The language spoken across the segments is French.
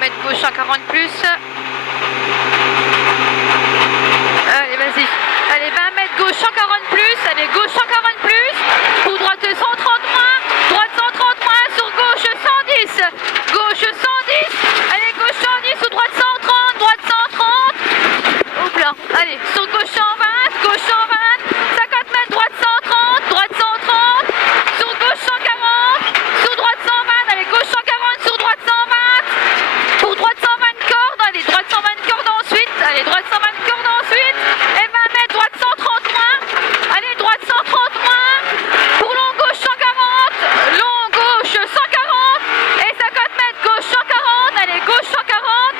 mètres gauche 140 plus. Allez, vas-y. Allez, 20 mètres gauche 140 plus. Allez, gauche 140 plus. Pour droite 130 moins. Droite 130 moins. Sur gauche 110. Gauche 110. Allez, gauche 110. Ou droite 130. Droite 130. Hop là. Allez, sur gauche 120. Gauche 120. 50 mètres. Droite 130. Droite 130. Sur gauche 140. Sur droite 120. Allez, gauche 140. Sur droite 120. Pour droite 120 cordes. Allez, droite 120 cordes ensuite. Allez, droite 120 cordes ensuite. Et 20 mètres. Droite 130 moins. Allez, droite 130 moins. Pour long gauche 140. Long gauche 140. Et 50 mètres. Gauche 140. Allez, gauche 140.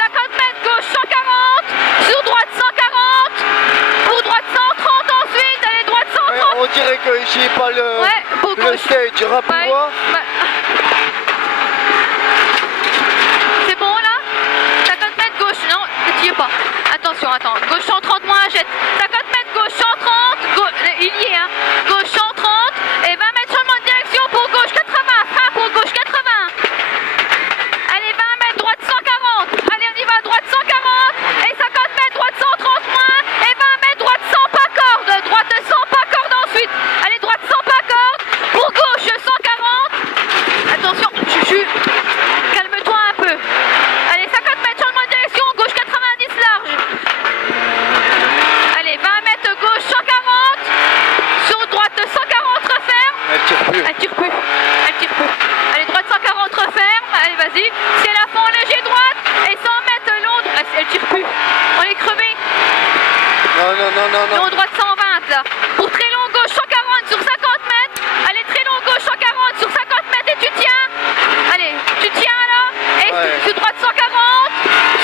50 mètres. Gauche 140. Sur droite 140. Pour droite 130 ensuite. Allez, droite 130. Ouais, on dirait que ici pas le, Ouais, pour le gauche. stage. Rappelle-moi. Ouais. C'est bon là 50 mètres gauche. Non, tu y es pas. Attention, attends. Gauche 130 moins, jette. 50 mètres gauche 130. Il y est, hein. Gauche 130. Et 20 mètres changement de direction pour gauche 80. Frein pour gauche 80. Allez, 20 mètres droite 140. Allez, on y va. Droite 140. Et 50 mètres droite 130 moins. Et 20 mètres droite 100 pas corde. Droite 100 pas corde ensuite. Allez, droite 100 pas corde. Pour gauche 140. Attention, chuchu. Calme-toi un peu. Allez, 50 mètres changement de direction. Gauche 90 large. Allez, 20 mètres gauche 140. Sur droite 140 referme. Elle tire plus. Elle tire plus. Elle tire plus. Allez, droite 140 referme. Allez, vas-y. C'est la fond léger droite. Et 100 mètres long. Elle tire plus. On est crevé. Non, non, non, non, non. Long droite 120 là. Pour très long gauche 140 sur 50 mètres. Allez, très long gauche 140 sur 50 mètres et tu tiens. Allez, tu tiens là. Et Ouais. sur droite 140.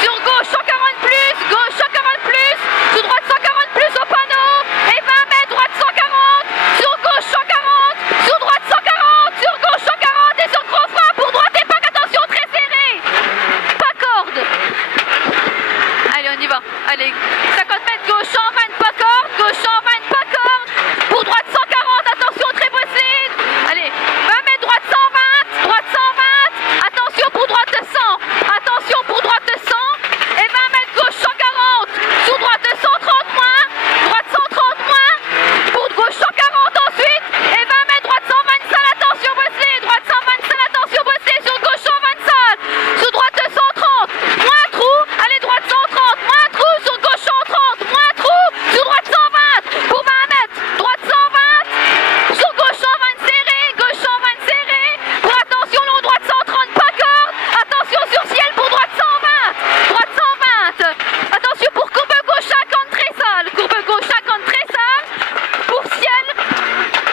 Sur gauche 140 plus. Gauche 140 plus. Sur droite 140 plus au panneau. Et 20 mètres droite 140. Sur gauche 140. Sur droite 140. Sur gauche 140. Et sur gros frein pour droite et pas attention très serré. Pas corde. Allez, on y va. Allez, 50 mètres gauche 120 pas corde. Gauche 120 pas corde. Pour droite 140. Attention très possible. Allez, 20 mètres droite 120. Droite 120. Attention pour droite 100. Attention pour droite 100. Et 20 mètres gauche 140. Sur droite 130 moins. Droite 130 moins. Pour gauche 140 ensuite. Et 20 mètres droite 120 salle. Attention Wesley. Droite 120 salle. Attention Wesley. Sur gauche 120 salle. Sur droite 130. Moins trou. Allez, droite 130. Moins trou. Sur gauche 130. Moins trou. Sur droite 120. Pour 20 mètres. Droite 120. Sur gauche 120 serré. Gauche 120 serré. Pour attention long. Droite 130. Pas corde. Attention sur ciel pour droite 120. Droite 120. Attention pour courbe gauche 50 très sale. Courbe gauche 50 très sale. Pour ciel.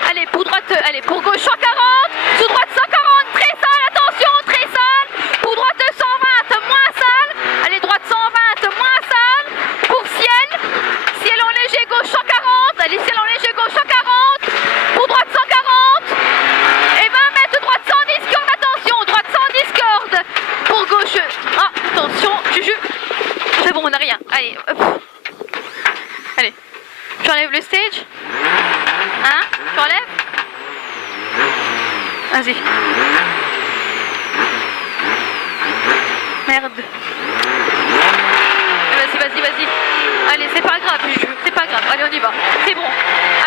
Allez, pour droite. Allez, pour gauche 140. Sur droite 140 très sale. Attention très sale. Pour droite 120 moins sale. Allez, droite 120 moins sale. Pour ciel. Ciel en léger gauche 140. Allez, ciel en léger gauche 140. Pour droite 140. Et 20 mètres droite 110 cordes. Attention, droite 110 cordes. Pour gauche. Ah, attention, Juju. C'est bon, on n'a rien. Allez, hop. Allez, j'enlève le stage. Hein? J'enlève? Vas-y. Merde. Vas-y, vas-y, vas-y. Allez, c'est pas grave, Juju. C'est pas grave. Allez, on y va. C'est bon.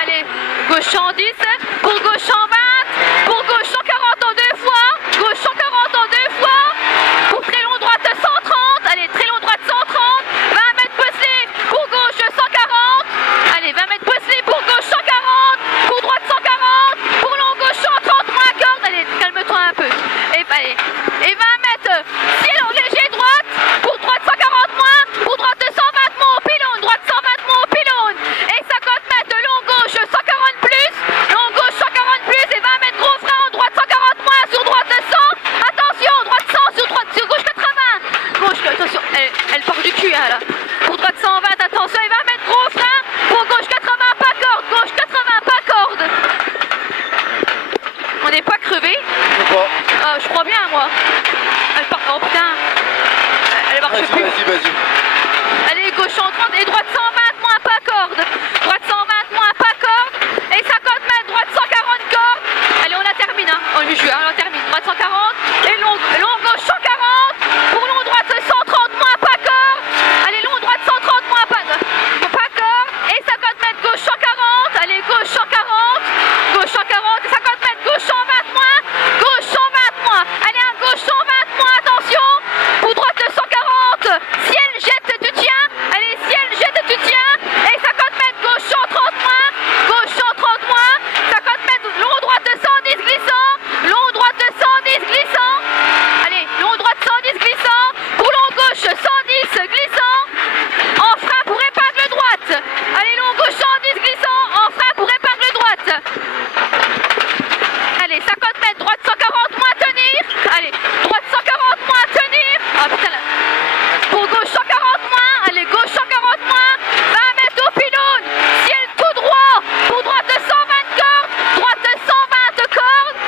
Allez, gauche 110. Pour gauche 120. Pour gauche 140 en deux fois. Gauche 140 en deux fois. Pour très long droite 130. Allez, très long droite 130. 20 mètres Wesley. Pour gauche 140. Allez, 20 mètres Wesley. Pour gauche 140. Pour droite 140. Pour long gauche 130. Moins corde. Allez, calme-toi un peu. Et, allez. Et 20 mètres. Ciel en léger droite. Pour droite 140 moins. Pour droite 120 moins au pylône. Droite 120 moins au pylône. Et 50 mètres long gauche 140 plus. Long gauche 140 plus. Et 20 mètres gros frein en droite 140 moins. Sur droite 100. Attention, droite 100. Sur droite, sur gauche 80. Gauche, attention. Elle part du cul, hein, là. Pour droite 120, attention. Et 20 mètres gros frein. Pour gauche 80, pas corde. Gauche 80, pas corde. On n'est pas crevé. Je sais pas. Ah, je crois bien, moi. Elle part. Oh putain. Elle marche Vas-y, plus. vas-y, vas-y. Allez, gauche 130 et droite 120 moins pas corde. Droite 120 moins pas corde. Et 50 mètres, droite 140 corde. Allez, on la termine, hein. On lui joue, hein, on la termine. Droite 140 et long gauche 140. Pour long droite 140 moins, tenir. Ah putain là. Pour gauche 140 moins, allez, gauche 140 moins, 20 mètres au pylône, ciel tout droit, pour droite de 120 cordes, droite de 120 cordes,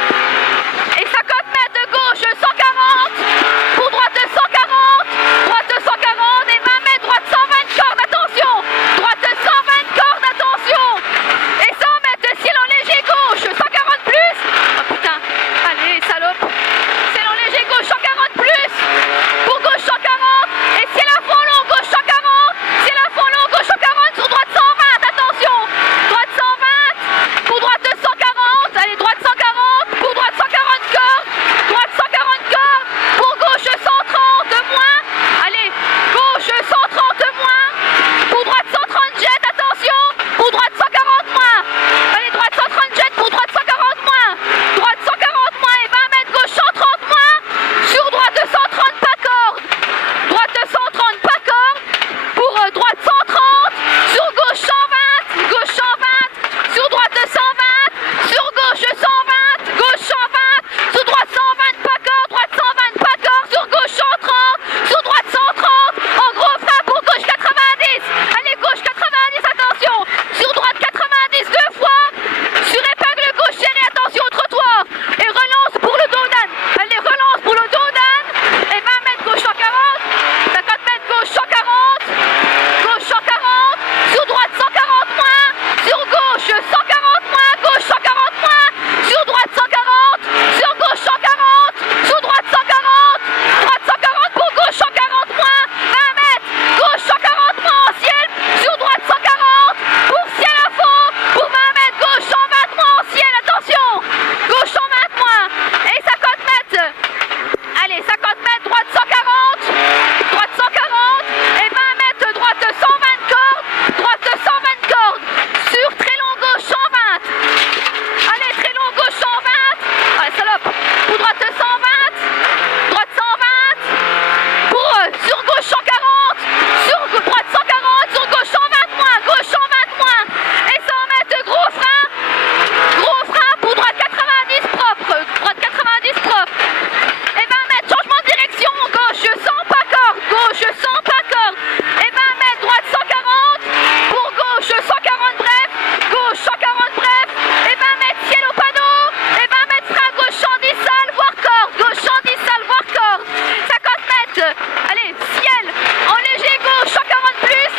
et 50 mètres de gauche 140, pour droite de 140, droite de 140, et 20 mètres, droite 120 cordes, attention, droite de 120 cordes, attention, et 100 mètres de ciel en léger gauche, 140 plus, oh putain, allez, salope, ciel en léger gauche, 140 plus, pour gauche 140, et ciel à fond long, gauche 140, ciel à fond long, gauche 140, sur droite 120, attention, droite 120, pour droite de 140, allez, droite 140, pour droite 140 cordes, droite 140 cordes, pour gauche 130 moins, allez, gauche 130 moins, pour droite 130 jet, attention, pour droite 140 moins, allez, droite 130 jet, pour droite 140 moins, droite 140 moins et 20 mètres, gauche 130 moins, sur droite de 130 pas corde, droite de 130 pas corde, pour droite 130, sur gauche 120, gauche 120, sur droite de 120, sur gauche 120, gauche 120, sur droite 120 pas corde, droite 120 pas corde, sur gauche 130, sur droite 130, en gros frein pour gauche 90, allez gauche 90, attention, sur droite 90 deux fois, sur épingle gauche serrée, attention au trottoir, et relance pour le dos d'âne, allez relance pour le dos d'âne, et 20 mètres gauche 140, 50 mètres gauche 140, gauche 140, sur droite 140 moins, sur gauche 140 moins, gauche 140 moins, sur droite 140, sur gauche 140, sur droite 140, droite 140 pour gauche 140 moins, 20 mètres, gauche 140 moins en ciel, sur droite 140, pour ciel à fond, pour 20 mètres, gauche 120 moins en ciel, attention, gauche 120 moins, et 50 mètres, allez 50 mètres, droite 140, droite 140, et 20 mètres, droite 120 cordes, droite 120 cordes, sur très long gauche 120, allez très long gauche 120, allez salope, pour droite 120, droite 120, pour sur gauche 140, sur droite 140, sur gauche 120 moins, gauche 120 moins, et 100 mètres, gros frein pour droite 90 propre, droite 90 propre, et 20 mètres, changement de direction, gauche 100 pas corde, gauche 100 pas corde, et 20 mètres, droite 140, pour gauche 140 bref, gauche 140 bref, et 20 mètres, ciel au panneau, et 20 mètres frein, gauche 110 salles, voire corde, gauche 110 salles, voire corde, 50 mètres, allez, ciel, en léger gauche 140 plus,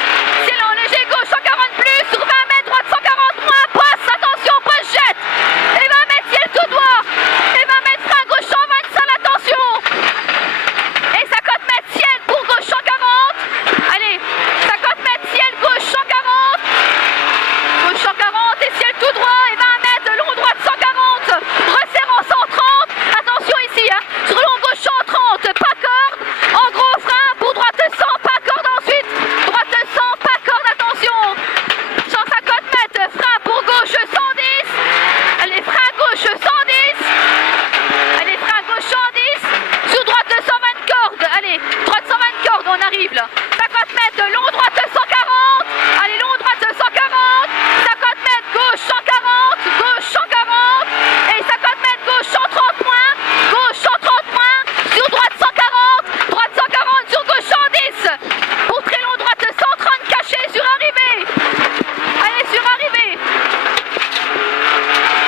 ciel en léger gauche 140 plus, sur 20 mètres, droite 140 moins, passe, attention, passe jette, et 20 mètres, ciel tout droit, et 20 mètres frein, gauche 120 salles, attention, et 50 mètres, ciel pour gauche 140, allez, 50 mètres, ciel, gauche 140, gauche 140 et ciel tout droit, et 20 mètres, long droite 140, resserrant 130, attention ici, hein, sur long gauche 130, pas corde, en gros frein, pour droite 100, pas corde ensuite, droite 100, pas corde, attention, 150 mètres, frein pour gauche 110, allez, frein gauche 110, allez, frein gauche 110, sur droite 120 cordes, allez, droite 120 cordes, on arrive là, 50 mètres, long droite 140, allez, long droite 140, 50 mètres, gauche 140, gauche 140, et 50 mètres, gauche 130 moins, gauche 130 moins, sur droite 140, droite 140, sur gauche 110, pour très long droite 130 caché sur arrivée, allez, sur arrivée,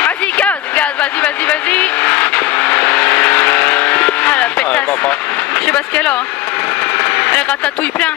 vas-y, gaz, vas-y, ah la pétasse, je sais pas ce qu'elle a, hein. Elle ratatouille plein.